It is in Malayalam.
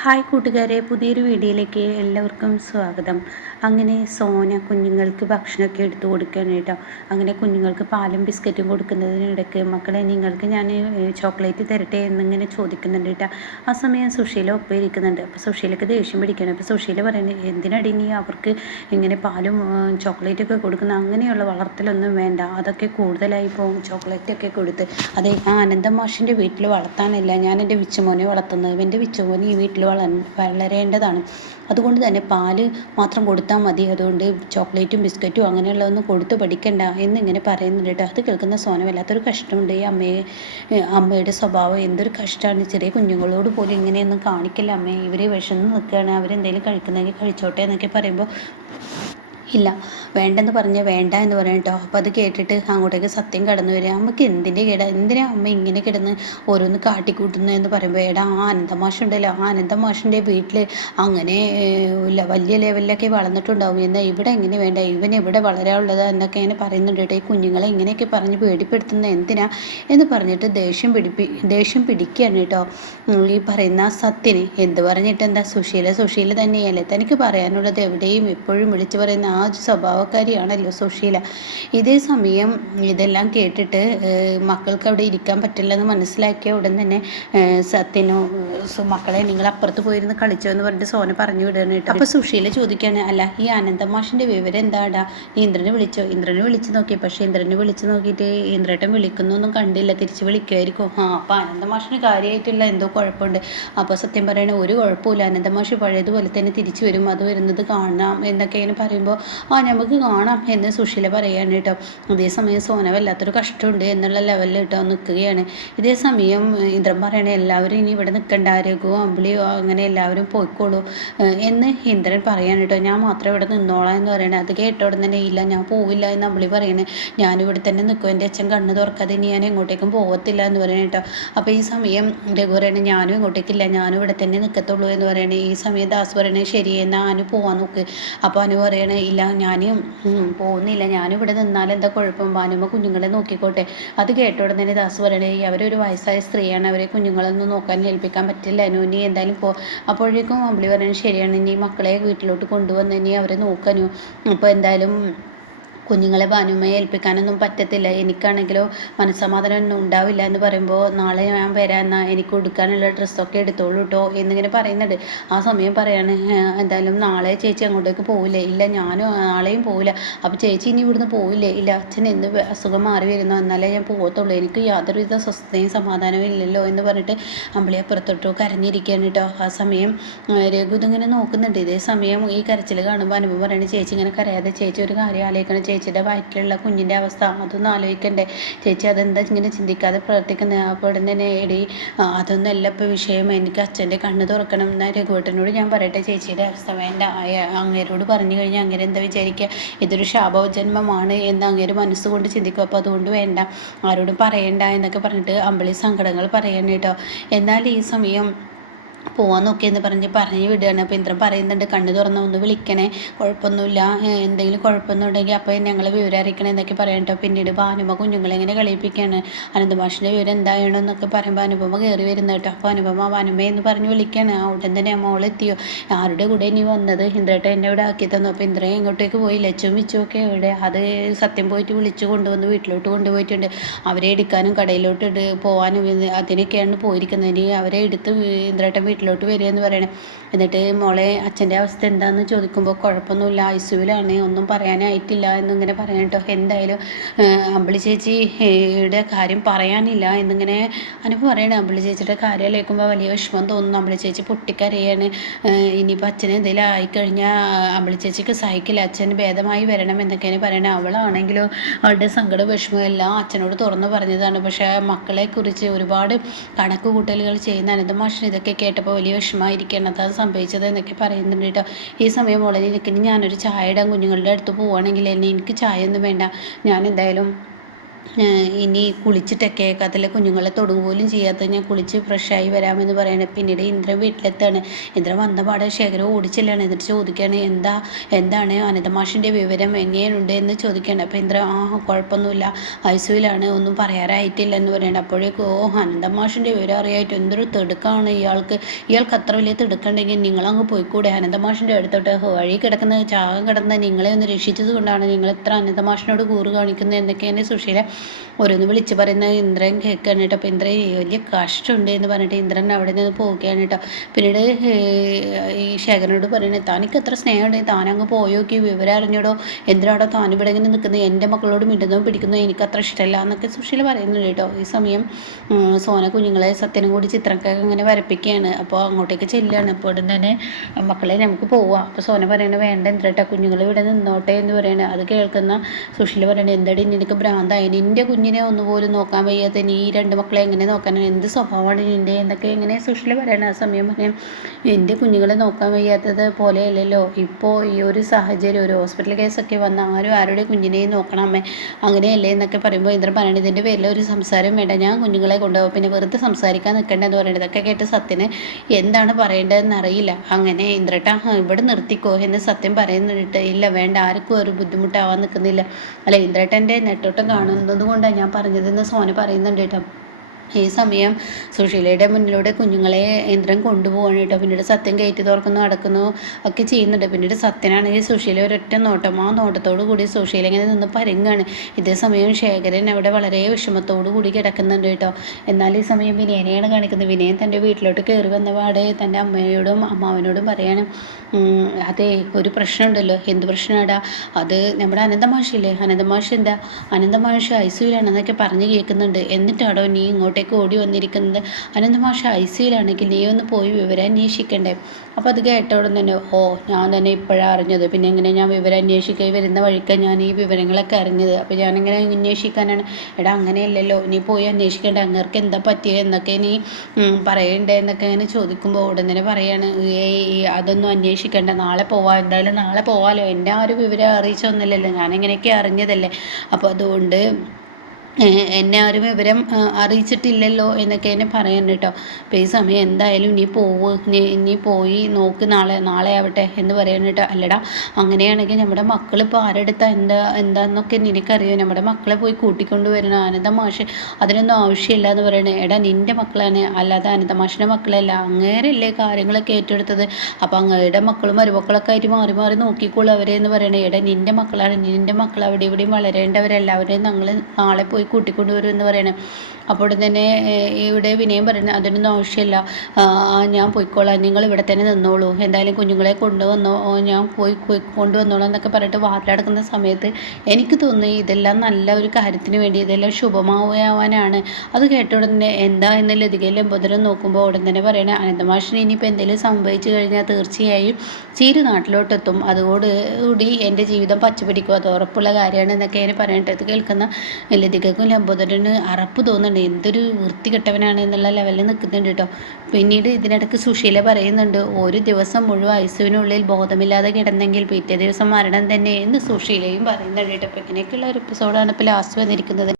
ഹായ് കൂട്ടുകാരെ, പുതിയൊരു വീഡിയോയിലേക്ക് എല്ലാവർക്കും സ്വാഗതം. അങ്ങനെ സോന കുഞ്ഞുങ്ങൾക്ക് ഭക്ഷണമൊക്കെ എടുത്തു കൊടുക്കുകയാണ് കേട്ടോ. അങ്ങനെ കുഞ്ഞുങ്ങൾക്ക് പാലും ബിസ്ക്കറ്റും കൊടുക്കുന്നതിനിടയ്ക്ക് മക്കളെ നിങ്ങൾക്ക് ഞാൻ ചോക്ലേറ്റ് തരട്ടെ എന്നിങ്ങനെ ചോദിക്കുന്നുണ്ട് കേട്ടോ. ആ സമയം സുശീല ഒപ്പം ഇരിക്കുന്നുണ്ട്. അപ്പോൾ സുശീലക്ക് ദേഷ്യം പിടിക്കണം. അപ്പോൾ സുശീല പറയുന്നത്, എന്തിനടി നീ അവർക്ക് ഇങ്ങനെ പാലും ചോക്ലേറ്റൊക്കെ കൊടുക്കുന്ന, അങ്ങനെയുള്ള വളർത്തലൊന്നും വേണ്ട, അതൊക്കെ കൂടുതലായി പോകും ചോക്ലേറ്റൊക്കെ കൊടുത്ത്. അതെ, ആ അനന്തം മാഷിൻ്റെ വീട്ടിൽ വളർത്താനല്ല ഞാൻ എൻ്റെ വിച്ചുമോനെ വളർത്തുന്നത്. എൻ്റെ വിച്ചുമോനെ ഈ വീട്ടിൽ വളരേണ്ടതാണ്. അതുകൊണ്ട് തന്നെ പാല് മാത്രം കൊടുത്താൽ മതി, അതുകൊണ്ട് ചോക്ലേറ്റും ബിസ്ക്കറ്റും അങ്ങനെയുള്ളതൊന്നും കൊടുത്ത് പഠിക്കണ്ട എന്നിങ്ങനെ പറയുന്നുണ്ട് കേട്ടോ. അത് കേൾക്കുന്ന സോന വല്ലാത്തൊരു കഷ്ടമുണ്ട്. ഈ അമ്മയുടെ സ്വഭാവം എന്തൊരു കഷ്ടമാണ്. ചെറിയ കുഞ്ഞുങ്ങളോട് പോലും ഇങ്ങനെയൊന്നും കാണിക്കില്ല അമ്മേ, ഇവർ വിശന്ന് നിൽക്കുകയാണ്, അവരെന്തെങ്കിലും കഴിക്കുന്നെങ്കിൽ കഴിച്ചോട്ടെ എന്നൊക്കെ പറയുമ്പോൾ ഇല്ല, വേണ്ടെന്ന് പറഞ്ഞാൽ വേണ്ട എന്ന് പറയും കേട്ടോ. അപ്പോൾ അത് കേട്ടിട്ട് അങ്ങോട്ടേക്ക് സത്യം കടന്നു വരിക. അമ്മക്ക് എന്തിൻ്റെ എന്തിനാ അമ്മ ഇങ്ങനെ കിടന്ന് ഓരോന്ന് കാട്ടിക്കൂട്ടുന്നു എന്ന് പറയുമ്പോൾ, എടാ ആ അനന്തമാഷുണ്ടല്ലോ, ആ അനന്തമാഷിൻ്റെ വീട്ടിൽ അങ്ങനെ വലിയ ലെവലിലൊക്കെ വളർന്നിട്ടുണ്ടാവും, എന്നാൽ ഇവിടെ എങ്ങനെ വേണ്ട, ഇവൻ എവിടെ വളരാനുള്ളത് എന്നൊക്കെ ഇങ്ങനെ പറയുന്നുണ്ട് കേട്ടോ. ഈ കുഞ്ഞുങ്ങളെ ഇങ്ങനെയൊക്കെ പറഞ്ഞ് പേടിപ്പെടുത്തുന്ന എന്തിനാ എന്ന് പറഞ്ഞിട്ട് ദേഷ്യം പിടിക്കുകയാണ് കേട്ടോ ഈ പറയുന്ന സത്യന്. എന്ത് പറഞ്ഞിട്ട് എന്താ, സുശീല തന്നെയല്ലേ തനിക്ക് പറയാനുള്ളത്, എവിടെയും എപ്പോഴും വിളിച്ചു പറയുന്ന ആ സ്വഭാവക്കാരിയാണല്ലോ സുശീല. ഇതേ സമയം ഇതെല്ലാം കേട്ടിട്ട് മക്കൾക്ക് അവിടെ ഇരിക്കാൻ പറ്റില്ലെന്ന് മനസ്സിലാക്കിയ ഉടൻ തന്നെ സത്യനോ, മക്കളെ നിങ്ങൾ അപ്പുറത്ത് പോയിരുന്ന് കളിച്ചോ എന്ന് പറഞ്ഞിട്ട് സോന പറഞ്ഞു വിടുകയാണ് കേട്ടോ. അപ്പോൾ സുശീല ചോദിക്കുകയാണ്, അല്ല ഈ അനന്തമാഷിൻ്റെ വിവരം എന്താടാ, ഇന്ദ്രനെ വിളിച്ചോ? ഇന്ദ്രനെ വിളിച്ച് നോക്കി, പക്ഷേ ഇന്ദ്രനെ വിളിച്ച് നോക്കിയിട്ട് ഇന്ദ്രേട്ടൻ വിളിക്കുന്നൊന്നും കണ്ടില്ല, തിരിച്ച് വിളിക്കുമായിരിക്കും. അപ്പോൾ അനന്തമാഷിന് കാര്യമായിട്ടുള്ള എന്തോ കുഴപ്പമുണ്ട്. അപ്പോൾ സത്യം പറയണ ഒരു കുഴപ്പമില്ല, അനന്തമാഷ് പഴയതുപോലെ തന്നെ തിരിച്ചു വരും, അത് വരുന്നത് കാണാം എന്നൊക്കെ ഇങ്ങനെ പറയുമ്പോൾ, നമുക്ക് കാണാം എന്ന് സുശീല പറയുകയാണ് കേട്ടോ. അതേസമയം സോന വല്ലാത്തൊരു കഷ്ടമുണ്ട് എന്നുള്ള ലെവലിൽ കേട്ടോ നിൽക്കുകയാണ്. ഇതേ സമയം ഇന്ദ്രൻ പറയണേ, എല്ലാവരും ഇനി ഇവിടെ നിൽക്കണ്ട, രഘുവോ അമ്പിളിയോ അങ്ങനെ എല്ലാവരും പോയിക്കോളൂ എന്ന് ഇന്ദ്രൻ പറയാണ് കേട്ടോ. ഞാൻ മാത്രം ഇവിടെ നിന്നോളാം എന്ന് പറയണേ. അത് കേട്ടോടെ തന്നെ, ഇല്ല ഞാൻ പോവില്ല എന്ന് അമ്പിളി പറയണേ. ഞാനിവിടെ തന്നെ നിൽക്കും, എൻ്റെ അച്ഛൻ കണ്ണ് തുറക്കാതെ ഇനി ഞാൻ എങ്ങോട്ടേക്കും പോകത്തില്ല എന്ന് പറയണേ കേട്ടോ. അപ്പോൾ ഈ സമയം രഘു പറയണേ, ഞാനും എങ്ങോട്ടേക്കില്ല, ഞാനും ഇവിടെ തന്നെ നിൽക്കത്തുള്ളൂ എന്ന് പറയണേ. ഈ സമയം ദാസ് പറയണേ, ശരി എന്നാൽ അനു പോവാൻ നോക്ക്. അപ്പോൾ അനു പറയണേ, ഇല്ല ഞാൻ പോകുന്നില്ല, ഞാനിവിടെ നിന്നാൽ എന്താ കുഴപ്പം, ഭാനുമ്മ കുഞ്ഞുങ്ങളെ നോക്കിക്കോട്ടെ. അത് കേട്ടോടെ തന്നെ ദാസ് പറയണേ, അവരൊരു വയസ്സായ സ്ത്രീയാണ്, അവരെ കുഞ്ഞുങ്ങളൊന്നും നോക്കാൻ ഏൽപ്പിക്കാൻ പറ്റില്ല അനു, ഇനി എന്തായാലും അപ്പോഴേക്കും അമ്പിളി പറയണേ, ശരിയാണ്, ഇനി മക്കളെ വീട്ടിലോട്ട് കൊണ്ടുവന്ന് ഇനി അവരെ നോക്കാനു, അപ്പോൾ എന്തായാലും കുഞ്ഞുങ്ങളെ ഭാനുമ്മയെ ഏൽപ്പിക്കാനൊന്നും പറ്റത്തില്ല, എനിക്കാണെങ്കിലോ മനസ്സമാധാനമൊന്നും ഉണ്ടാവില്ല എന്ന് പറയുമ്പോൾ, നാളെ ഞാൻ വരാമെന്നാ, എനിക്ക് കൊടുക്കാനുള്ള ഡ്രസ്സൊക്കെ എടുത്തോളൂ കേട്ടോ എന്നിങ്ങനെ പറയുന്നുണ്ട്. ആ സമയം പറയാണ്, എന്തായാലും നാളെ ചേച്ചി അങ്ങോട്ടേക്ക് പോവില്ലേ? ഇല്ല ഞാനും നാളെയും പോവില്ല. അപ്പോൾ ചേച്ചി ഇനി ഇവിടുന്ന് പോവില്ലേ? ഇല്ല, അച്ഛൻ എന്ത് അസുഖം മാറി വരുന്നോ എന്നാലേ ഞാൻ പോകത്തുള്ളൂ, എനിക്ക് യാതൊരുവിധ സ്വസ്ഥതയും സമാധാനവും ഇല്ലല്ലോ എന്ന് പറഞ്ഞിട്ട് അമ്പിളിയെ പുറത്തോട്ടോ കരഞ്ഞിരിക്കുകയാണ് കേട്ടോ. ആ സമയം രഘു ഇതിങ്ങനെ നോക്കുന്നുണ്ട്. ഇതേ സമയം ഈ കരച്ചിൽ കാണുമ്പോൾ അനുഭവം പറയുന്നത്, ചേച്ചി ഇങ്ങനെ കരയാതെ, ചേച്ചി ഒരു കാര്യം ആലോചിക്കണം, ചേച്ചിയുടെ വയറ്റിലുള്ള കുഞ്ഞിൻ്റെ അവസ്ഥ അതൊന്നും ആലോചിക്കണ്ടേ ചേച്ചി, അതെന്താ ഇങ്ങനെ ചിന്തിക്കാതെ പ്രവർത്തിക്കുന്നത്? അപ്പോൾ ഉടൻ തന്നെ, എടി അതൊന്നല്ല ഇപ്പോൾ വിഷയം, എനിക്ക് അച്ഛൻ്റെ കണ്ണ് തുറക്കണം, എന്നാൽ രഘുവേട്ടനോട് ഞാൻ പറയട്ടെ ചേച്ചിയുടെ അവസ്ഥ? വേണ്ട, അങ്ങേരോട് പറഞ്ഞു കഴിഞ്ഞാൽ അങ്ങനെ എന്താ വിചാരിക്കുക, ഇതൊരു ശാപജന്മമാണ് എന്ന് അങ്ങേര് മനസ്സുകൊണ്ട് ചിന്തിക്കും, അപ്പോൾ അതുകൊണ്ട് വേണ്ട, ആരോടും പറയണ്ട എന്നൊക്കെ പറഞ്ഞിട്ട് അമ്പിളി സങ്കടങ്ങൾ പറയണം കേട്ടോ. എന്നാൽ ഈ സമയം പോവാൻ നോക്കിയെന്ന് പറഞ്ഞു വിടുകയാണ്. അപ്പോൾ ഇന്ദ്രൻ പറയുന്നുണ്ട്, കണ്ണ് തുറന്ന് ഒന്ന് വിളിക്കണേ, കുഴപ്പമൊന്നുമില്ല, എന്തെങ്കിലും കുഴപ്പമൊന്നുണ്ടെങ്കിൽ അപ്പോൾ ഞങ്ങളെ വിവരം അറിയിക്കണേ എന്നൊക്കെ പറയാം കേട്ടോ. പിന്നീട് ഭാനുമ കുഞ്ഞുങ്ങളെ ഇങ്ങനെ കളിപ്പിക്കുകയാണ്. അനന്തമാഷിൻ്റെ വിവരം എന്തായാലും എന്നൊക്കെ പറയുമ്പോൾ അനുപമ കയറി വരുന്നത് കേട്ടോ. അപ്പോൾ ഭാനുമ എന്ന് പറഞ്ഞ് വിളിക്കുകയാണ്. ഉടൻ തന്നെ മോളെത്തിയോ, ആരുടെ കൂടെ ഇനി വന്നത്? ഇന്ദ്രേട്ടൻ എന്നെ ഇവിടെ ആക്കി തന്നു. അപ്പോൾ ഇന്ദ്രൻ എങ്ങോട്ടേക്ക് പോയി, ലച്ചും മിച്ചുമൊക്കെ എവിടെ? അത് സത്യം പോയിട്ട് വിളിച്ചു കൊണ്ടുവന്ന് വീട്ടിലോട്ട് കൊണ്ടുപോയിട്ടുണ്ട്. അവരെ എടുക്കാനും കടയിലോട്ട് പോകാനും അതിനൊക്കെയാണ് പോയിരിക്കുന്നത്. ഇനി അവരെ എടുത്ത് ഇന്ദ്രേട്ടൻ വീട്ടിലോട്ട് വരിക എന്ന് പറയണേ. എന്നിട്ട് മോളെ അച്ഛൻ്റെ അവസ്ഥ എന്താണെന്ന് ചോദിക്കുമ്പോൾ, കുഴപ്പമൊന്നുമില്ല, ഐസിയുവിലാണ്, ഒന്നും പറയാനായിട്ടില്ല എന്നിങ്ങനെ പറയാൻ കേട്ടോ. എന്തായാലും അമ്പിളി ചേച്ചിയുടെ കാര്യം പറയാനില്ല എന്നിങ്ങനെ അനുഭവം പറയണേ. അമ്പിളി ചേച്ചിയുടെ കാര്യം കേൾക്കുമ്പോൾ വലിയ വിഷമം തോന്നുന്നു. അമ്പിളി ചേച്ചി പൊട്ടിക്കരയാണ്. ഇനിയിപ്പോൾ അച്ഛന് എന്തെങ്കിലും ആയിക്കഴിഞ്ഞാൽ അമ്പിളി ചേച്ചിക്ക് സഹിക്കില്ല, അച്ഛന് ഭേദമായി വരണം എന്നൊക്കെയാണ് പറയണേ. അവളാണെങ്കിലും അവളുടെ സങ്കട വിഷമം എല്ലാം അച്ഛനോട് തുറന്നു പറഞ്ഞതാണ്. പക്ഷേ മക്കളെക്കുറിച്ച് ഒരുപാട് കണക്ക് കൂട്ടലുകൾ ചെയ്യുന്ന അനന്തമാഷിന് ഇതൊക്കെ കേട്ടപ്പോൾ വലിയ വിഷമമായിരിക്കണം അതാണ് സംഭവിച്ചത് എന്നൊക്കെ പറയുന്നുണ്ട് കേട്ടോ. ഈ സമയം വളരെ ഇരിക്കുന്നു, ഞാനൊരു ചായ ഇടാൻ കുഞ്ഞുങ്ങളുടെ അടുത്ത് പോവുകയാണെങ്കിൽ എന്നെ എനിക്ക് ചായ ഒന്നും വേണ്ട, ഞാൻ എന്തായാലും ഇനി കുളിച്ചിട്ടൊക്കെ അതിലെ കുഞ്ഞുങ്ങളെ തൊടുക പോലും ചെയ്യാത്ത ഞാൻ കുളിച്ച് ഫ്രഷായി വരാമെന്ന് പറയണത്. പിന്നീട് ഇന്ദ്രൻ വീട്ടിലെത്താണ്. ഇന്ദ്രൻ വന്ന പാടെ ശേഖരം ഓടിച്ചെല്ലാണ്. എന്നിട്ട് ചോദിക്കുകയാണ്, എന്താണ് അനിതമാഷിൻ്റെ വിവരം എങ്ങനെയുണ്ട് എന്ന് ചോദിക്കുകയാണ്. അപ്പോൾ ഇന്ദ്രൻ കുഴപ്പമൊന്നുമില്ല, ഐസിയുവിലാണ്, ഒന്നും പറയാറായിട്ടില്ല എന്ന് പറയുന്നത്. അപ്പോഴേക്കും അനന്തമാഷിൻ്റെ വിവരം അറിയായിട്ട് എന്തൊരു തിടുക്കമാണ് ഇയാൾക്ക് അത്ര വലിയ തിടുക്കുണ്ടെങ്കിൽ നിങ്ങളങ്ങ് പോയിക്കൂടെ? അനന്തമാഷിൻ്റെ അടുത്തോട്ട് വഴി കിടക്കുന്ന ചാകം കിടന്ന നിങ്ങളെ ഒന്ന് രക്ഷിച്ചത് കൊണ്ടാണ് നിങ്ങൾ ഇത്ര അനന്തമാഷിനോട് കൂറ് കാണിക്കുന്നത് എന്നൊക്കെയാണ് സുശീല ഓരോന്ന് വിളിച്ച് പറയുന്ന ഇന്ദ്രൻ കേൾക്കുകയാണ് കേട്ടോ. അപ്പോൾ ഇന്ദ്രൻ വലിയ കഷ്ടമുണ്ട് എന്ന് പറഞ്ഞിട്ട് ഇന്ദ്രൻ അവിടെ നിന്ന് പോവുകയാണ് കേട്ടോ. പിന്നീട് ഈ ശേഖരനോട് പറയണേ, തനിക്ക് എത്ര സ്നേഹമുണ്ടെങ്കിൽ താനങ്ങ് പോയോക്കി, വിവരം അറിഞ്ഞോടോ, എന്തിനാടോ താൻ ഇവിടെ ഇങ്ങനെ നിൽക്കുന്നത്, എൻ്റെ മക്കളോട് മിണ്ടുന്നതും പിടിക്കുന്നതും എനിക്ക് അത്ര ഇഷ്ടമല്ല എന്നൊക്കെ സുശീല പറയുന്നുണ്ട് കേട്ടോ. ഈ സമയം സോന കുഞ്ഞുങ്ങളെ സത്യനും കൂടി ചിത്രമൊക്കെ ഇങ്ങനെ വരപ്പിക്കുകയാണ്. അപ്പോൾ അങ്ങോട്ടേക്ക് ചെല്ലുകയാണ്. അപ്പോൾ ഉടൻ തന്നെ മക്കളെ നമുക്ക് പോവാം. അപ്പോൾ സോന പറയണത്, വേണ്ട ഇന്ദ്രേട്ടാ, കുഞ്ഞുങ്ങൾ ഇവിടെ നിന്നോട്ടെ എന്ന് പറയണത്. അത് കേൾക്കുന്ന സുശീല പറയണത്, എന്താടി നിനക്ക് ഭ്രാന്തായി, നിൻ്റെ കുഞ്ഞിനെ ഒന്നുപോലും നോക്കാൻ വയ്യാത്ത നീ രണ്ട് മക്കളെ എങ്ങനെ നോക്കാനാണ്, എന്ത് സ്വഭാവമാണ് നിൻ്റെ എന്നൊക്കെ ഇങ്ങനെ സുശീല പറയണ. ആ സമയം പറയാം, എൻ്റെ കുഞ്ഞുങ്ങളെ നോക്കാൻ വയ്യാത്തത് പോലെയല്ലല്ലോ ഇപ്പോൾ ഈ ഒരു സാഹചര്യം, ഒരു ഹോസ്പിറ്റൽ കേസൊക്കെ വന്ന ആരുടെ കുഞ്ഞിനെയും നോക്കണം അമ്മേ, അങ്ങനെയല്ലേ എന്നൊക്കെ പറയുമ്പോൾ ഇന്ദ്രൻ പറയണത്, ഇതിൻ്റെ പേരിൽ ഒരു സംസാരം വേണ്ട, ഞാൻ കുഞ്ഞുങ്ങളെ കൊണ്ടുപോകും, പിന്നെ വെറുതെ സംസാരിക്കാൻ നിൽക്കേണ്ടതെന്ന് പറയുന്നത്. ഇതൊക്കെ കേട്ട് സത്യന് എന്താണ് പറയേണ്ടതെന്ന് അറിയില്ല. അങ്ങനെ ഇന്ദ്രട്ടാ ഇവിടെ നിർത്തിക്കോ എന്ന് സത്യം പറയുന്നിട്ട്, ഇല്ല വേണ്ട, ആർക്കും ഒരു ബുദ്ധിമുട്ടാവാൻ നിൽക്കുന്നില്ല, അല്ല ഇന്ദ്രേട്ടൻ്റെ നെട്ടോട്ടം കാണുന്നത് കൊണ്ടാണ് ഞാൻ പറഞ്ഞതെന്ന് സോന പറയുന്നുണ്ട് കേട്ടോ. ഈ സമയം സുശീലയുടെ മുന്നിലൂടെ കുഞ്ഞുങ്ങളെ ഇന്ദ്രൻ കൊണ്ടുപോവാണ് കേട്ടോ. പിന്നീട് സത്യം കയറ്റി തുറക്കുന്നു, അടക്കുന്നു ഒക്കെ ചെയ്യുന്നുണ്ട്. പിന്നീട് സത്യനാണെങ്കിൽ സുശീല ഒരൊറ്റ നോട്ടം, ആ നോട്ടത്തോടു കൂടി സുശീല ഇങ്ങനെ നിന്ന് പരങ്ങാണ്. ഇതേ സമയം ശേഖരൻ അവിടെ വളരെ വിഷമത്തോടു കൂടി കിടക്കുന്നുണ്ട് കേട്ടോ. എന്നാൽ ഈ സമയം വിനയനെയാണ് കാണിക്കുന്നത്. വിനയൻ തൻ്റെ വീട്ടിലോട്ട് കയറി വന്ന പാടെ തൻ്റെ അമ്മയോടും അമ്മാവനോടും പറയാണ്, അതെ ഒരു പ്രശ്നമുണ്ടല്ലോ. എന്ത് പ്രശ്നമാടാ? അത് നമ്മുടെ അനന്തമാഷില്ലേ, അനന്തമാഷ് അനന്തമാഷ് ഐസിയുലാണെന്നൊക്കെ പറഞ്ഞ് കേൾക്കുന്നുണ്ട്. എന്നിട്ടാടോ നീ ഇങ്ങോട്ട് ഓടി വന്നിരിക്കുന്നത്? അനന്തമാഷ ഐസിയുലാണെങ്കിൽ നീ ഒന്ന് പോയി വിവരം അന്വേഷിക്കണ്ടേ? അപ്പോൾ അത് കേട്ട ഉടൻ തന്നെ, ഞാൻ തന്നെ ഇപ്പോഴാണ് അറിഞ്ഞത്, പിന്നെ എങ്ങനെ ഞാൻ വിവരം അന്വേഷിക്കുക, വരുന്ന വഴിക്കാണ് ഞാൻ ഈ വിവരങ്ങളൊക്കെ അറിഞ്ഞത്, അപ്പോൾ ഞാനെങ്ങനെ അന്വേഷിക്കാനാണ്? എടാ അങ്ങനെയല്ലല്ലോ, നീ പോയി അന്വേഷിക്കേണ്ട, അങ്ങർക്ക് എന്താ പറ്റിയത് എന്നൊക്കെ നീ പറയണ്ടേ എന്നൊക്കെ അങ്ങനെ ചോദിക്കുമ്പോൾ ഉടൻ തന്നെ പറയാണ്, അതൊന്നും അന്വേഷിക്കേണ്ട, നാളെ പോവാം, എന്തായാലും നാളെ പോവാമല്ലോ, എന്നെ ആ ഒരു വിവരം അറിയിച്ചൊന്നുമില്ലല്ലോ, ഞാനെങ്ങനെയൊക്കെ അറിഞ്ഞതല്ലേ, അപ്പോൾ അതുകൊണ്ട് എന്നെ ആരും വിവരം അറിയിച്ചിട്ടില്ലല്ലോ എന്നൊക്കെ എന്നെ പറയാൻ കേട്ടോ. അപ്പോൾ ഈ സമയം എന്തായാലും നീ പോയി നോക്ക്, നാളെ ആവട്ടെ എന്ന് പറയാൻ കേട്ടോ. അല്ലടാ അങ്ങനെയാണെങ്കിൽ നമ്മുടെ മക്കളിപ്പോൾ ആരെടുത്താൽ എന്താന്നൊക്കെ നിനക്കറിയോ? നമ്മുടെ മക്കളെ പോയി കൂട്ടിക്കൊണ്ട് വരണം, അനന്തമാഷ് അതിനൊന്നും ആവശ്യമില്ല എന്ന് പറയണേ. എടാ നിൻ്റെ മക്കളാണ്, അല്ലാതെ അനന്തമാഷിൻ്റെ മക്കളല്ല, അങ്ങേരല്ലേ കാര്യങ്ങളൊക്കെ ഏറ്റെടുത്തത്, അപ്പോൾ അങ്ങയുടെ മക്കളും മരുമക്കളൊക്കെ ആയിട്ട് മാറി മാറി നോക്കിക്കോളൂ അവരെ എന്ന് പറയണേ. എടാ നിൻ്റെ മക്കളാണ്, നിൻ്റെ മക്കൾ അവിടെ ഇവിടെയും വളരേണ്ടവരല്ല, അവരെ ഞങ്ങൾ നാളെ പോയി കൂട്ടിക്കൊണ്ടുവരും എന്ന് പറയണേ. അപ്പോൾ തന്നെ ഇവിടെ വിനയം പറയുന്നത്, അതിനൊന്നും ആവശ്യമില്ല, ഞാൻ പോയിക്കോളാം, നിങ്ങൾ ഇവിടെ തന്നെ നിന്നോളൂ, എന്തായാലും കുഞ്ഞുങ്ങളെ കൊണ്ടുവന്നോ, ഞാൻ പോയി കൊണ്ടുവന്നോളാം എന്നൊക്കെ പറഞ്ഞിട്ട് വാതിലടക്കുന്ന സമയത്ത് എനിക്ക് തോന്നി ഇതെല്ലാം നല്ല ഒരു കാര്യത്തിന് വേണ്ടി, ഇതെല്ലാം ശുഭമാവാനാണ്. അത് കേട്ട ഉടനെ എന്താ എന്ന് ലതികയിൽ ലംബോദരം നോക്കുമ്പോൾ ഉടൻ തന്നെ പറയണേ, അനന്തമാഷിന് ഇനിയിപ്പോൾ എന്തെങ്കിലും സംഭവിച്ചു കഴിഞ്ഞാൽ തീർച്ചയായും ചീരു നാട്ടിലോട്ടെത്തും, അതോടുകൂടി എൻ്റെ ജീവിതം പച്ചപിടിക്കും, അത് ഉറപ്പുള്ള കാര്യമാണ് എന്നൊക്കെ ഞാൻ പറയട്ടെ. ഇത് കേൾക്കുന്ന ലതികക്കും ലംബോദരന് അറപ്പ് തോന്നുന്നുണ്ട്, എന്തൊരു വൃത്തികെട്ടവനാണ് എന്നുള്ള ലെവലിൽ നിൽക്കുന്നുണ്ട് കേട്ടോ. പിന്നീട് ഇതിനിടയ്ക്ക് സുശീല പറയുന്നുണ്ട്, ഒരു ദിവസം മുഴുവൻ ഐസിയുവിനുള്ളിൽ ബോധമില്ലാതെ കിടന്നെങ്കിൽ പിറ്റേ ദിവസം മരണം തന്നെ എന്ന് സുശീലയും പറയുന്നുണ്ട് കേട്ടോ. അപ്പോൾ ഇങ്ങനെയൊക്കെയുള്ള ഒരു എപ്പിസോഡാണ് ഇപ്പോൾ ലാസ്റ്റ് വന്നിരിക്കുന്നത്.